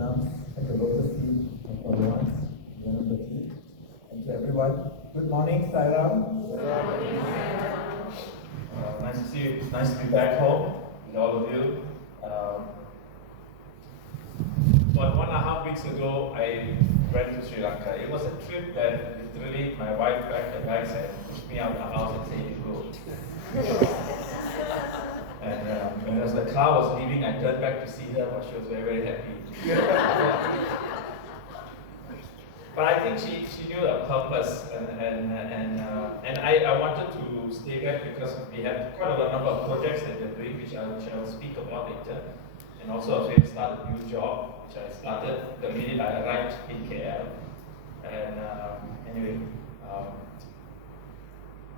pronounce at the lotus feet of Bhagavan, Ganapati, and to everyone. Good morning, Sairam. Good morning, nice to see you. It's nice to be back home with all of you. About 1.5 weeks ago, I went to Sri Lanka. It was a trip that literally my wife packed her bags and pushed me out of the house and said, "You go." And as the car was leaving, I turned back to see her, but she was very, very happy. But I think she knew her purpose, and I wanted to stay back because we had quite a lot number of projects that we're doing, which I shall speak about later. And also, I started a new job, which I started the minute I arrived in KL. And anyway,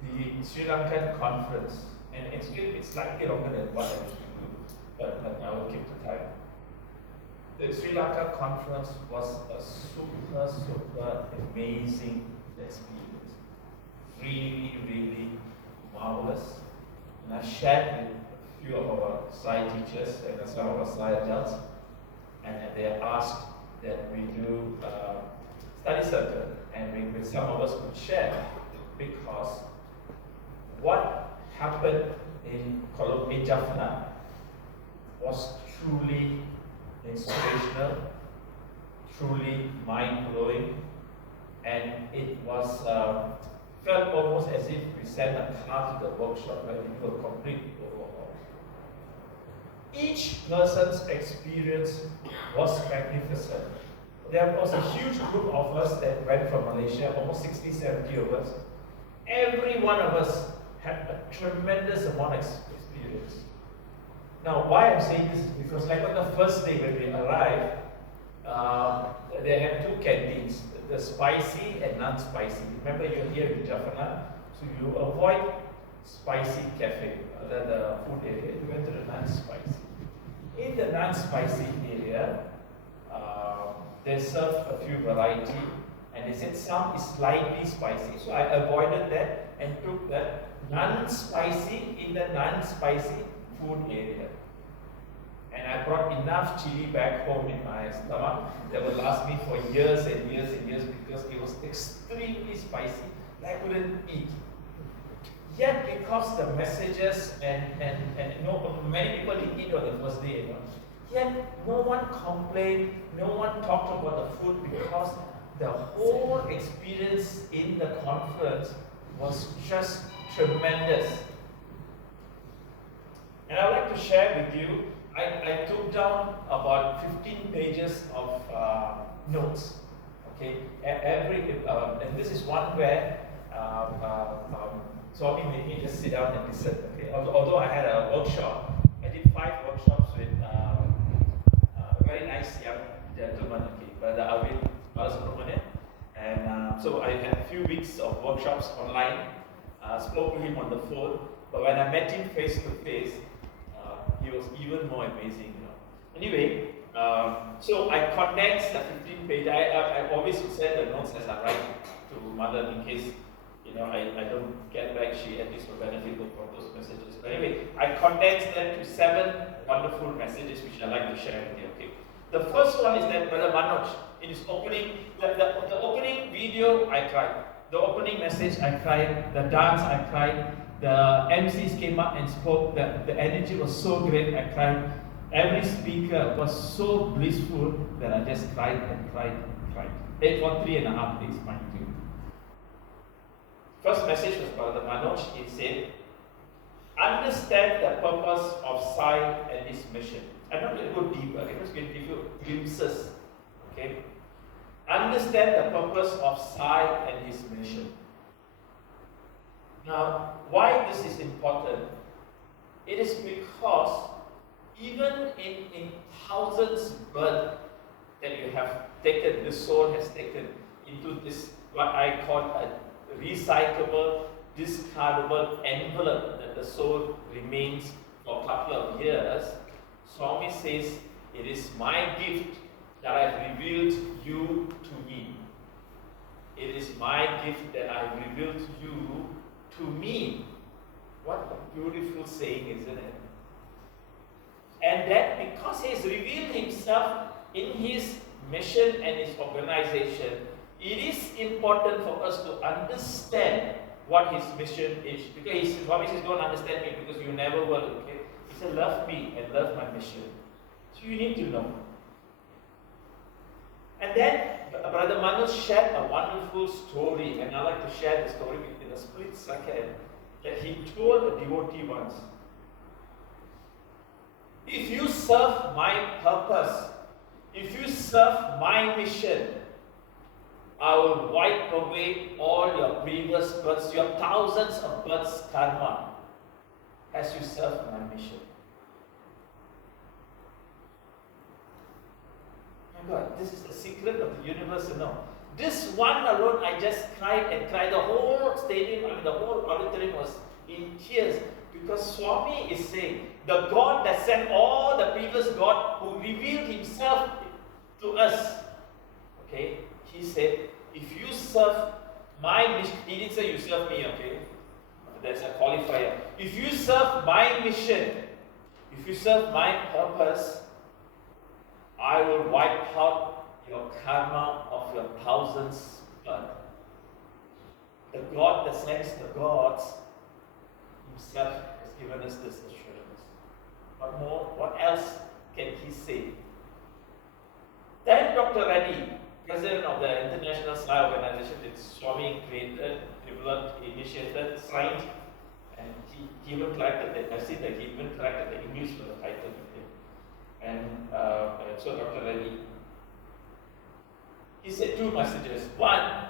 the Sri Lankan conference, and it's slightly longer than what I used to do, but I will keep the time. The Sri Lanka conference was a super amazing experience. Really, really marvelous. And I shared with a few of our Sai teachers and some of our Sai adults, and they asked that we do study circle, and some of us would share, because what happened in Jaffna was truly inspirational, truly mind-blowing, and it was felt almost as if we sent a car to the workshop where we do a complete overhaul. Each person's experience was magnificent. There was a huge group of us that went from Malaysia, almost 60-70 of us. Every one of us had a tremendous amount of experience. Now, why I'm saying this is because, like on the first day when we arrived, they had two canteens, the spicy and non-spicy. Remember, you're here in Jaffna, so you avoid spicy cafe, the food area. You went to the non-spicy. In the non-spicy area, they served a few variety, and they said some is slightly spicy. So I avoided that and took that non-spicy in the non-spicy food area. And I brought enough chili back home in my stomach that would last me for years and years and years, because it was extremely spicy and I couldn't eat. Yet, because the messages and many people didn't eat on the first day, yet no one complained, no one talked about the food, because the whole experience in the conference was just tremendous. And I would like to share with you, I took down about 15 pages of notes. Okay, and this is one where Swami made me just sit down and listen. Okay, although I had a workshop, I did 5 workshops with a very nice young gentleman, okay, Brother Arvind Balasubramanian. And so I had a few weeks of workshops online. Spoke to him on the phone, but when I met him face to face, he was even more amazing, Anyway, so I condensed the 15 page. I always send the notes as I write to Mother in case, I don't get back. She at least will benefit from those messages. But anyway, I condensed them to 7 wonderful messages which I like to share with you. Okay. The first one is that Brother Manoj, in his opening, the opening video, I cried. The opening message, I cried. The dance, I cried. The MCs came up and spoke. The energy was so great, I cried. Every speaker was so blissful that I just cried and cried and cried. It for 3.5 days, mind you. First message was Brother Manoj. He said, understand the purpose of Sai and his mission. I'm not going to go deeper. I'm just going to give you glimpses. Okay? Understand the purpose of Sai and his mission. Now, why this is important? It is because even in thousands births that you have taken, the soul has taken into this, what I call a recyclable, discardable envelope that the soul remains for a couple of years, Swami says, it is my gift that I've revealed you to me. It is my gift that I've revealed you to me. What a beautiful saying, isn't it? And that because he has revealed himself in his mission and his organization, it is important for us to understand what his mission is. Because Swami says, don't understand me because you never will, okay? He said, love me and love my mission. So you need to know. And then Brother Manu shared a wonderful story, and I like to share the story in a split second, that he told a devotee once. If you serve my purpose, if you serve my mission, I will wipe away all your previous births, your thousands of births karma, as you serve my mission. My God, this is the secret of the universe, you know. This one alone, I just cried and cried. The whole stadium, the whole auditorium was in tears because Swami is saying, the God that sent all the previous God who revealed himself to us, okay, he said, if you serve my mission, he didn't say you serve me, okay, there's a qualifier. If you serve my mission, if you serve my purpose, I will wipe out your karma of your thousands blood. The God that sends the gods himself has given us this assurance. What more? What else can he say? Then Dr. Reddy, president of the International Sai Organization that Swami created, developed, initiated, signed, and he even corrected that. I've seen that he even corrected the English for the title. And so Dr. Reddy, he said two messages. One,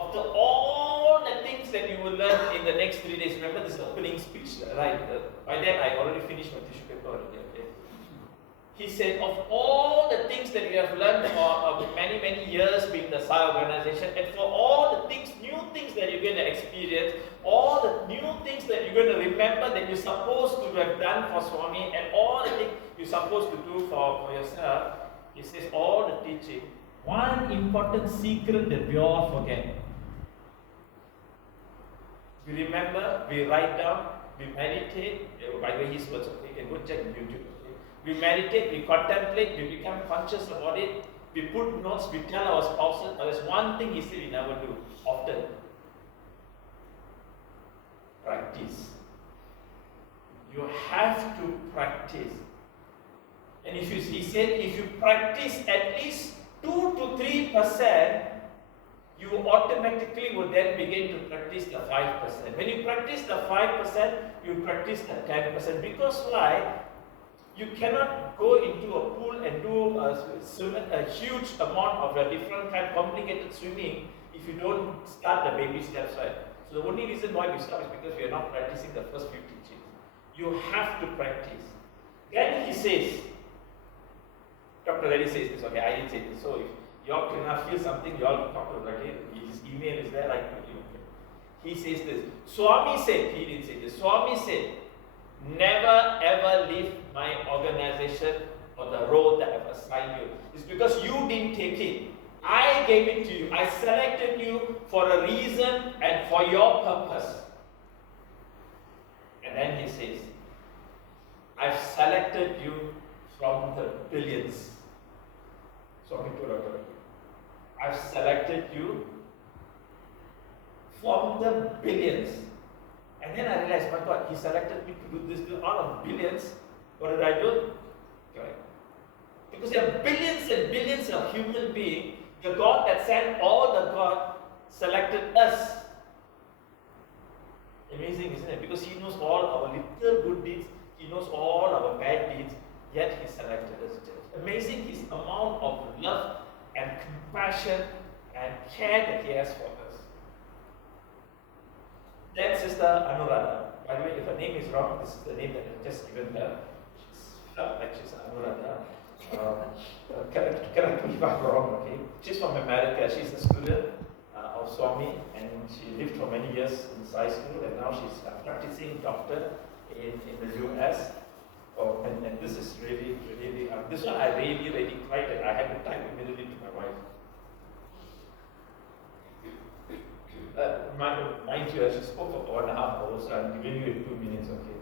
after all the things that you will learn in the next 3 days, remember this opening speech, right? By then I already finished my tissue paper already, okay? He said, of all the things that you have learned for many, many years being the Sai organization, and for all the things, new things that you're going to experience, all the new things that you're going to remember that you're supposed to have done for Swami, and all the things you're supposed to do for yourself, he says, all the teaching, one important secret that we all forget. We remember, we write down, we meditate. By the way, his words, okay, you can go check on YouTube. Okay? We meditate, we contemplate, we become conscious about it, we put notes, we tell our spouses. There's one thing he said we never do often. Practice. You have to practice. And he said, if you practice at least 2 to 3%, you automatically will then begin to practice the 5%. When you practice the 5%, you practice the 10%. Because why? You cannot go into a pool and do a huge amount of a different kind of complicated swimming if you don't start the baby steps, right? So the only reason why we start is because we are not practicing the first few teachings. You have to practice. Then he says, Dr. Reddy says this, okay, I didn't say this. So if you all cannot feel something, you all talk to Reddy. His email is there, like you. He says this. Swami said, he didn't say this. Swami said, never ever leave my organization or the road that I've assigned you. It's because you didn't take it. I gave it to you. I selected you for a reason and for your purpose. And then he says, I've selected you from the billions. Swami told Dr. I've selected you from the billions. And then I realized, my God, he selected me to do this out of billions. What did I do? Correct. Because there are billions and billions of human beings. The God that sent all the God selected us. Amazing, isn't it? Because he knows all our little good deeds. He knows all our bad deeds. Yet he selected us. Amazing his amount of love and compassion and care that he has for us. Then Sister Anuradha. By the way, if her name is wrong, this is the name that I've just given her. She's felt like she's Anuradha. Correct me if I'm wrong, okay? She's from America. She's a student of Swami, and she lived for many years in Sai school, and now she's a practicing doctor in the US. Oh, and this is really, this one I really cried, and I had to type immediately to my wife. Mind you, she spoke for 1.5 hours, so I'm giving you in 2 minutes, okay?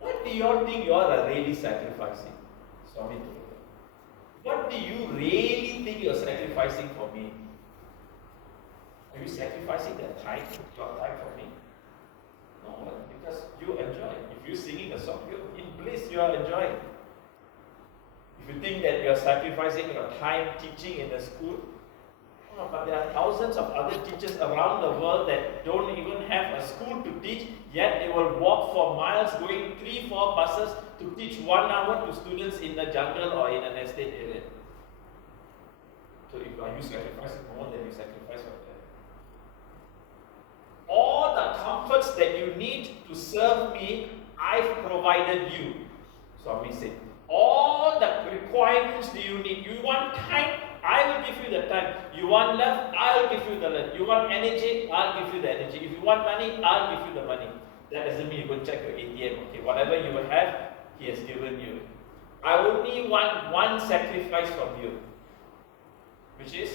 What do you all think you all are really sacrificing? Swami told her, what do you really think you're sacrificing for me? Are you sacrificing your time for me? No, because you enjoy. If you're singing a song, you're in bliss, you are enjoying. If you think that you're sacrificing your time teaching in the school, oh, but there are thousands of other teachers around the world that don't even have a school to teach, yet they will walk for miles going 3-4 buses to teach 1 hour to students in the jungle or in an estate area. So are you sacrificing more than you sacrifice for them? All the comforts that you need to serve me, I've provided you. Swami said, all the requirements do you need. You want time? I will give you the time. You want love? I'll give you the love. You want energy? I'll give you the energy. If you want money, I'll give you the money. That doesn't mean you go check your ATM. Okay, whatever you have, He has given you. I only want one sacrifice from you, which is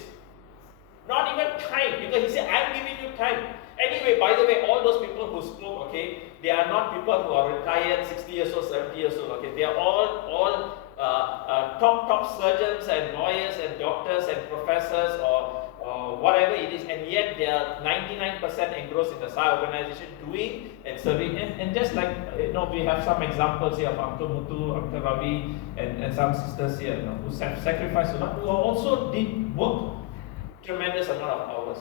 not even time, because He said, I'm giving you time. Anyway, by the way, all those people who spoke, okay, they are not people who are retired, 60 years old, 70 years old, okay, they are all top surgeons and lawyers and doctors and professors or whatever it is, and yet they are 99% engrossed in the Sai organization, doing and serving. And just like, we have some examples here of Uncle Muthu, Uncle Ravi, and some sisters here, who sacrificed a lot, who also did work tremendous amount of hours.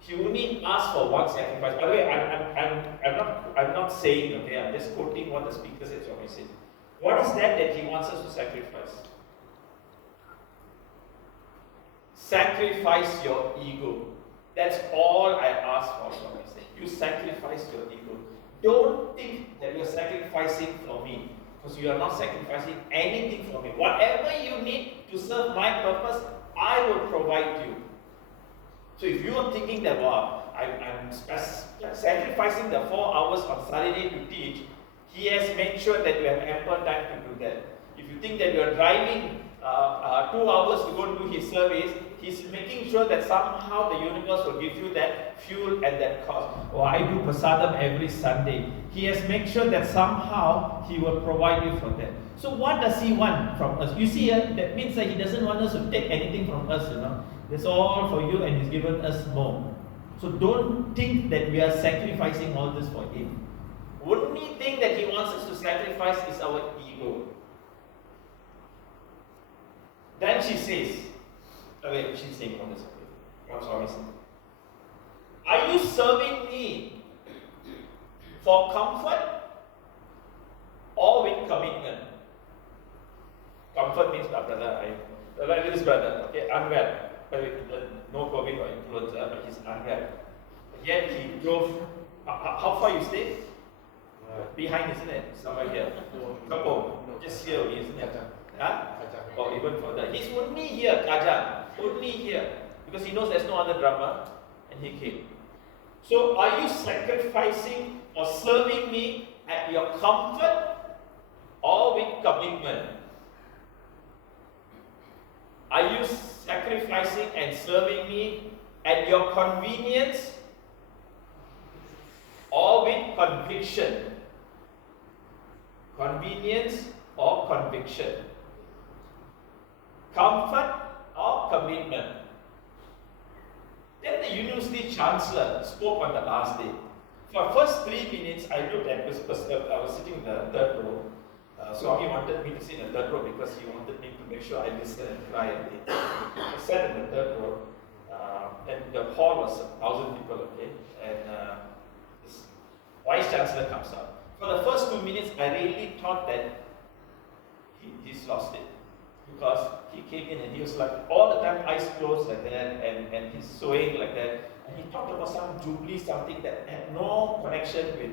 He only asked for one sacrifice. By the way, I'm not saying, okay, I'm just quoting what the speaker said, Swami said. What is that He wants us to sacrifice? Sacrifice your ego. That's all I ask for, Swami said. You sacrifice your ego. Don't think that you're sacrificing for me, because you are not sacrificing anything for me. Whatever you need to serve my purpose, I will provide you. So if you are thinking that, wow, I'm sacrificing the 4 hours on Saturday to teach, He has made sure that you have ample time to do that. If you think that you are driving 2 hours to go and do His service, He's making sure that somehow the universe will give you that fuel and that cost. Or I do prasadam every Sunday. He has made sure that somehow He will provide you for that. So what does He want from us? You see, that means that He doesn't want us to take anything from us, It's all for you, and He's given us more. So don't think that we are sacrificing all this for Him. Only thing that He wants us to sacrifice is our ego. Then she says, she's saying on this, what Swami said. Are you serving me for comfort or with commitment? Comfort means, brother, like this brother, okay, unwell. No COVID or influenza, but he's unwell. Yet he drove. How far you stay? Behind, isn't it? Somewhere here. Couple. Just here, isn't it? Huh? Or even further. He's only here, Kajang. Only here. Because he knows there's no other drama. And he came. So are you sacrificing or serving me at your comfort or with commitment? Are you sacrificing and serving me at your convenience or with conviction? Convenience or conviction? Comfort or commitment? Then the university chancellor spoke on the last day. For first 3 minutes, I looked at this because I was sitting in the third row. Swami wanted me to sit in the third row because he wanted me to make sure I listen and cry. I sat in the third row, and the hall was 1,000 people, okay? And this vice chancellor comes up. For the first 2 minutes, I really thought that he's lost it. Because he came in and he was like, all the time eyes closed like that, and he's swaying like that. And he talked about some jubilee, something that had no connection with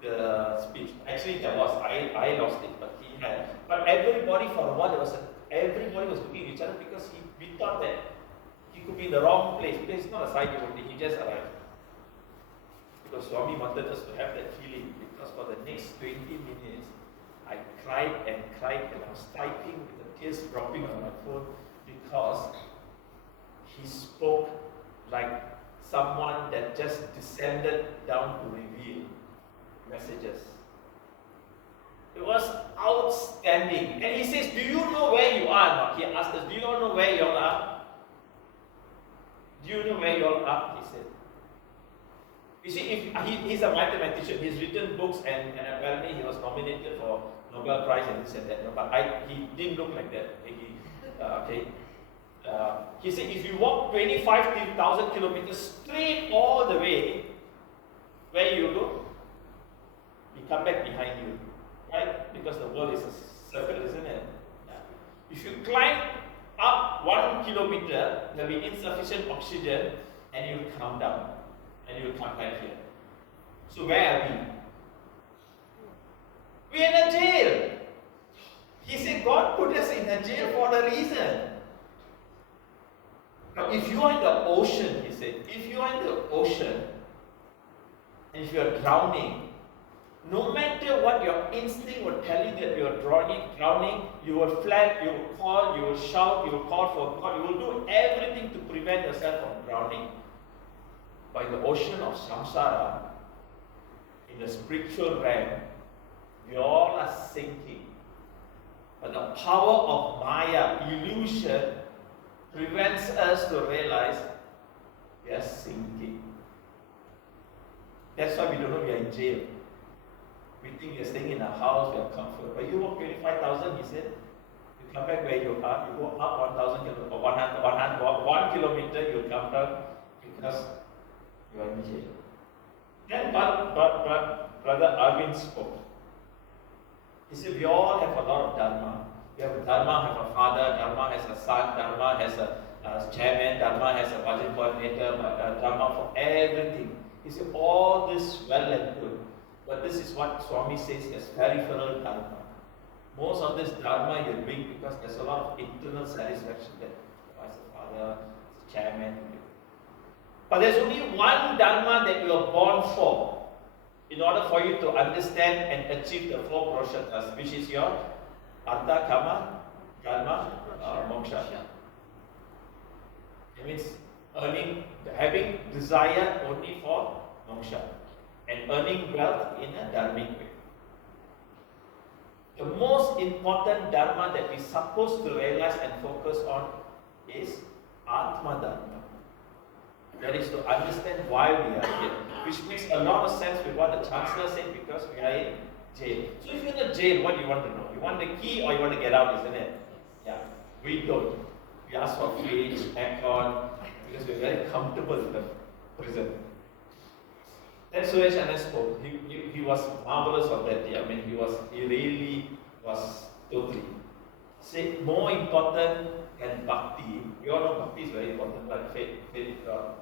the speech. Actually, there was. I lost it, but he had. But everybody for a while, everybody was looking at each other because we thought that he could be in the wrong place. Because it's not a side devotee, he just arrived. Because Swami wanted us to have that feeling. Because for the next 20 minutes, I cried and cried, and I was typing with the tears dropping on my phone because he spoke like someone that just descended down to reveal messages. It was outstanding. And he says, do you know where you are now? He asked us, do you all know where you all are? Do you know where you all are? He said. You see, he's a mathematician. He's written books and apparently he was nominated for Nobel Prize and this and that. No, but he didn't look like that. He said, if you walk 25,000 kilometers straight all the way, where you go? You come back behind you. Right? Because the world is a circle, isn't it? Yeah. If you climb up 1 kilometer, there will be insufficient oxygen and you will come down. And you will come back here. So where are we? We're in a jail. He said God put us in a jail for a reason. Now if you are in the ocean, he said, if you are in the ocean, and if you are drowning, no matter what your instinct will tell you that you are drowning, you will flag, you will call, you will shout, you will call for God, you will do everything to prevent yourself from drowning. But in the ocean of samsara, in the spiritual realm, we all are sinking. But the power of Maya, illusion, prevents us to realize we are sinking. That's why we don't know we are in jail. We think we are staying in a house, we are comfortable. But you walk 25,000, he said, you come back where you are, you go up 1,000 kilometers, or 1 kilometer, you come down because you are in jail. Then Brother Arvind spoke. He said, we all have a lot of dharma. We have a dharma, have a father, dharma has a son, dharma has a chairman, dharma has a budget coordinator, dharma for everything. He said, all this well and good. But this is what Swami says as peripheral dharma. Most of this dharma you're doing because there's a lot of internal satisfaction that as a father, as a chairman. But there's only one dharma that you are born for in order for you to understand and achieve the 4 prashatas, which is your Artha, Kama, Karma, Moksha. It means having desire only for Moksha and earning wealth in a dharmic way. The most important dharma that we're supposed to realize and focus on is Atma Dharma. That is to understand why we are here, which makes a lot of sense with what the Chancellor said, because we are in jail. So if you're in a jail, what do you want to know? You want the key or you want to get out, isn't it? Yeah. We don't. We ask for fridge, aircon, because we're very comfortable in the prison. Then Suresh Anand spoke. He was marvelous on that day. I mean, he really was totally. Said more important than bhakti. We all know bhakti is very important, but faith is God.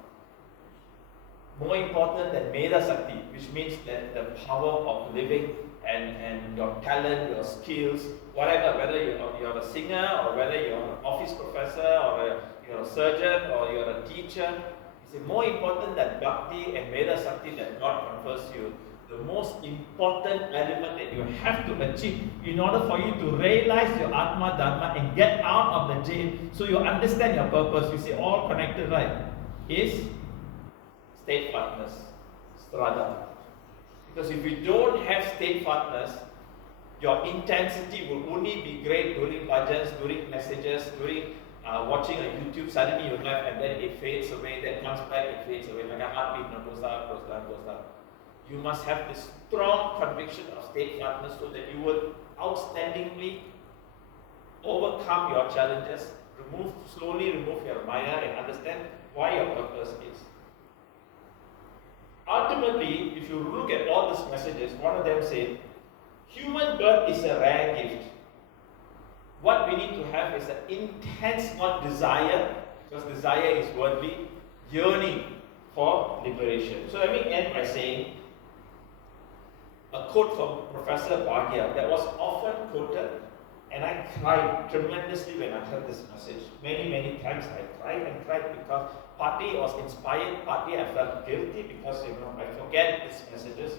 More important than Meda Sakti, which means that the power of living and your talent, your skills, whatever, whether you're a singer or whether you're an office professor or you're a surgeon or you're a teacher, it's more important than bhakti and Meda Sakti that God confers you. The most important element that you have to achieve in order for you to realize your Atma Dharma and get out of the jail, so you understand your purpose. You see, all connected, right? Is steadfastness, strada. Because if you don't have steadfastness, your intensity will only be great during bhajans, during messages, during watching a YouTube. Suddenly you have, and then it fades away, then comes back, it fades away, like a heartbeat, goes down, goes down, goes down. You must have this strong conviction of steadfastness so that you will outstandingly overcome your challenges, slowly remove your Maya and understand why your purpose is. Ultimately, if you look at all these messages, one of them said, human birth is a rare gift. What we need to have is an intense, not desire, because desire is worldly, yearning for liberation. So let me end by saying a quote from Professor Bhagia that was often quoted, and I cried tremendously when I heard this message. Many, many times I cried and cried because partly I was inspired, partly I felt guilty because I forget these messages.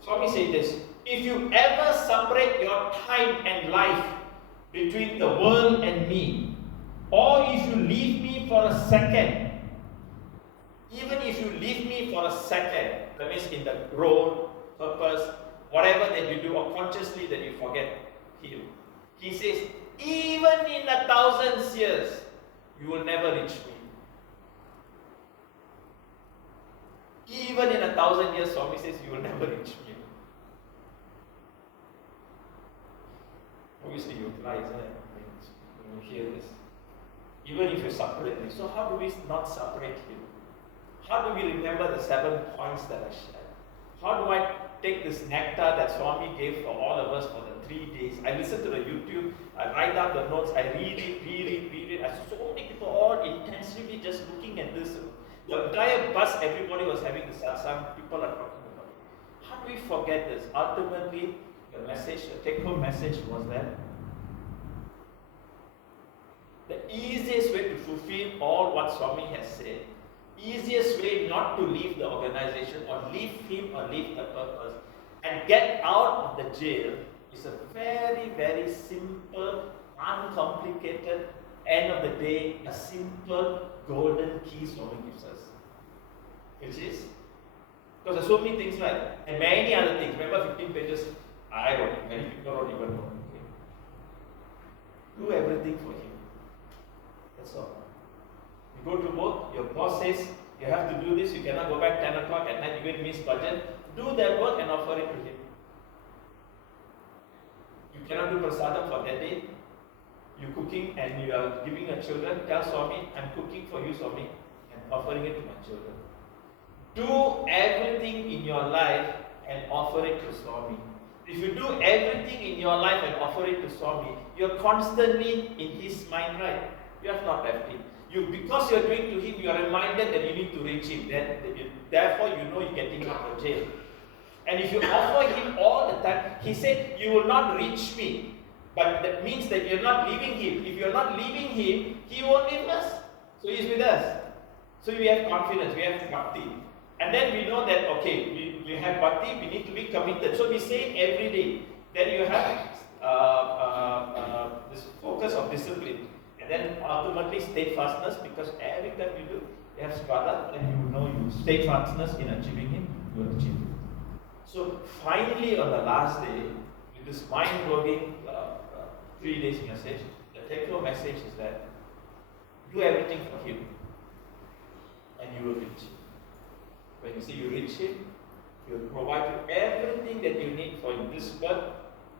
Swami said this: if you ever separate your time and life between the world and me, or if you leave me for a second, even if you leave me for a second, that means in the role, purpose, whatever that you do, or consciously that you forget Him. He says, even in 1,000 years, you will never reach me. Even in 1,000 years, Swami says, you will never reach me. Obviously, you apply, isn't it? When you hear this. Even if you separate me. So how do we not separate Him? How do we remember the 7 points that I shared? How do I take this nectar that Swami gave for all of us for the 3 days? I listen to the YouTube, I write down the notes, I read it. I saw so many people all intensively just looking at this. The entire bus, everybody was having the satsang, people are talking about it. How do we forget this? Ultimately, the message, the take-home message was that the easiest way to fulfill all what Swami has said, easiest way not to leave the organization or leave Him or leave the purpose and get out of the jail is a very, very simple, uncomplicated, end of the day, a simple golden key Swami gives us. Which is, because there's so many things, right? And many other things. Remember 15 pages? I don't know. Many people don't even know. Okay? Do everything for Him. That's all. You go to work, your boss says, you have to do this, you cannot go back 10 o'clock at night, you're going to miss budget. Do that work and offer it to Him. You cannot do prasadam for that day. You're cooking and you are giving your children, tell Swami, I'm cooking for you, Swami, and offering it to my children. Do everything in your life and offer it to Swami. If you do everything in your life and offer it to Swami, you're constantly in His mind, right? You have not left Him. Because you're doing to Him, you are reminded that you need to reach Him. Therefore, you know you're getting out of jail. And if you offer Him all the time, He said, you will not reach me. But that means that you're not leaving Him. If you're not leaving Him, He won't leave us. So He's with us. So we have confidence, we have bhakti. And then we know that, okay, we have bhakti, we need to be committed. So we say every day. Then you have this focus of discipline. And then ultimately steadfastness, because every time you do, you have strada, and you know you steadfastness in achieving Him, you will achieve it. So finally on the last day, with this mind-blowing 3 days message, the take-home message is that do everything for Him, and you will reach Him. When you say you reach Him, He will provide you everything that you need for this birth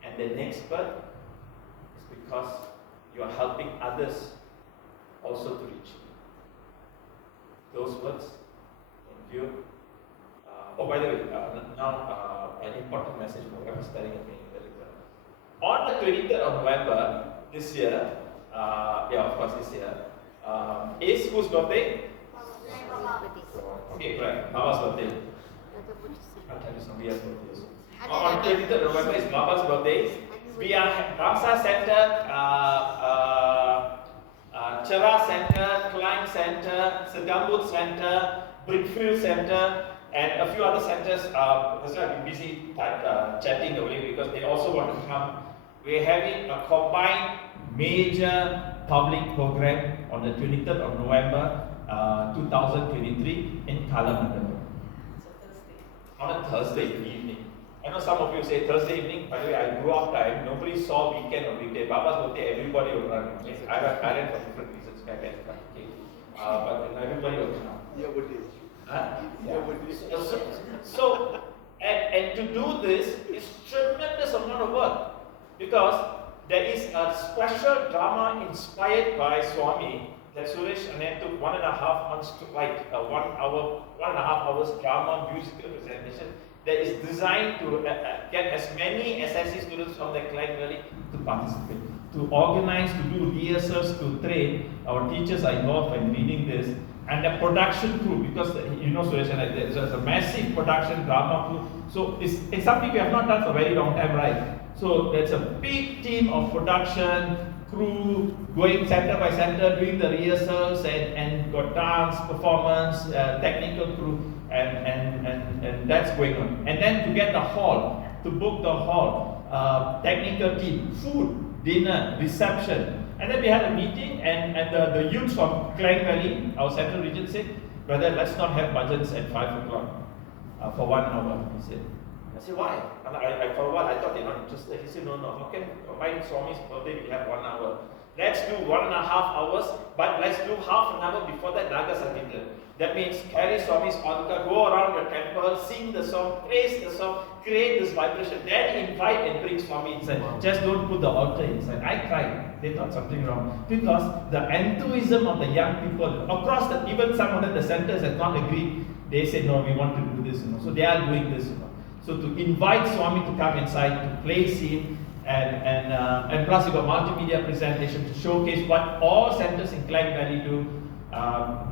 and the next birth. It's because you are helping others also to reach Him. Those words, thank you. Oh, by the way, now an important message Bhagavan is telling me very well. On the 23rd of November this year, of course this year, is whose birthday? Okay, right. Baba's birthday. I'll tell you somebody else's birthday also. On 23rd of November is Baba's birthday. We are Ramsa Center, Chera Center, Klein Center, Sedambut Center, Brickfield Center, and a few other centers. That's why I've been busy chatting away because they also want to come. We're having a combined major public program on the 23rd of November 2023 in Kalamandapur. On a Thursday evening. I know some of you say Thursday evening. By the way, I grew up time. Nobody saw weekend or weekday. Baba's birthday, everybody will run. Okay? I ran for different reasons. Okay? But everybody will come. Yeah, what is? So, and to do this is tremendous amount of work because there is a special drama inspired by Swami that Suresh and I took 1.5 months to write. 1.5 hours drama musical presentation that is designed to get as many SSC students from the Klang Valley to participate, to organize, to do rehearsals, to train. Our teachers are involved in leading this. And the production crew, because you know Suresh and I, there's a massive production drama crew. So it's something we have not done for a very long time, right? So there's a big team of production crew going center by center, doing the rehearsals and got dance, performance, technical crew, and that's going on. And then to get the hall, to book the hall, technical team, food, dinner, reception. And then we had a meeting, and the youths from Klang Valley, our central region, said, brother, let's not have bhajans at 5 o'clock for 1 hour, he said. I said, why? And for a while I thought they're not interested. He said, no, how can my Swami's birthday we have 1 hour? Let's do 1.5 hours, but let's do half an hour before that Naga Sankirtan. That means carry Swami's altar, go around the temple, sing the song, praise the song, create this vibration, then invite and bring Swami inside. Wow. Just don't put the altar inside. I tried. They thought something wrong. Because the enthusiasm of the young people, across even some of the centers have not agreed. They said, no, we want to do this. So they are doing this. So to invite Swami to come inside, to place him, and plus you got multimedia presentation to showcase what all centers in Klang Valley do.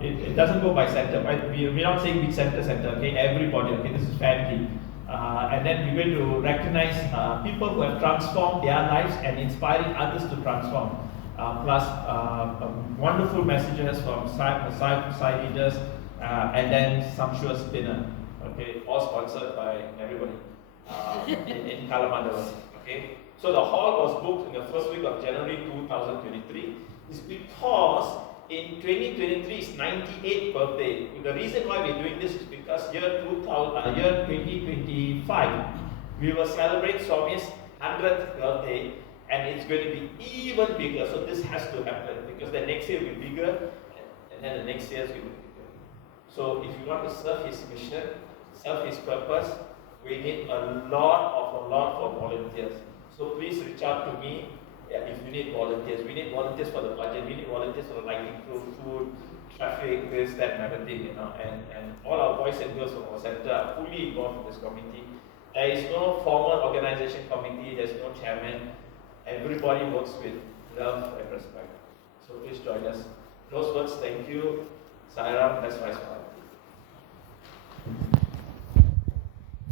It doesn't go by center, right? We're not saying which center, okay? Everybody, okay? This is family. And then we're going to recognize people who have transformed their lives and inspiring others to transform. Plus wonderful messages from side leaders, and then sumptuous dinner, okay? All sponsored by everybody in Kalamanda, okay? So the hall was booked in the first week of January 2023. It's because in 2023 is 98th birthday. The reason why we're doing this is because year 2025 we will celebrate Swami's 100th birthday, and it's going to be even bigger. So this has to happen because the next year will be bigger, and then the next year will be bigger. So if you want to serve his mission, serve his purpose, we need a lot of volunteers. So please reach out to me. If you need volunteers, we need volunteers for the budget, we need volunteers for the lighting crew, food, traffic, this, that, and everything, and all our boys and girls from our center are fully involved in this committee. There is no formal organization committee, there's no chairman. Everybody works with love and respect. So please join us. Those words, thank you. Sairam, that's my smile.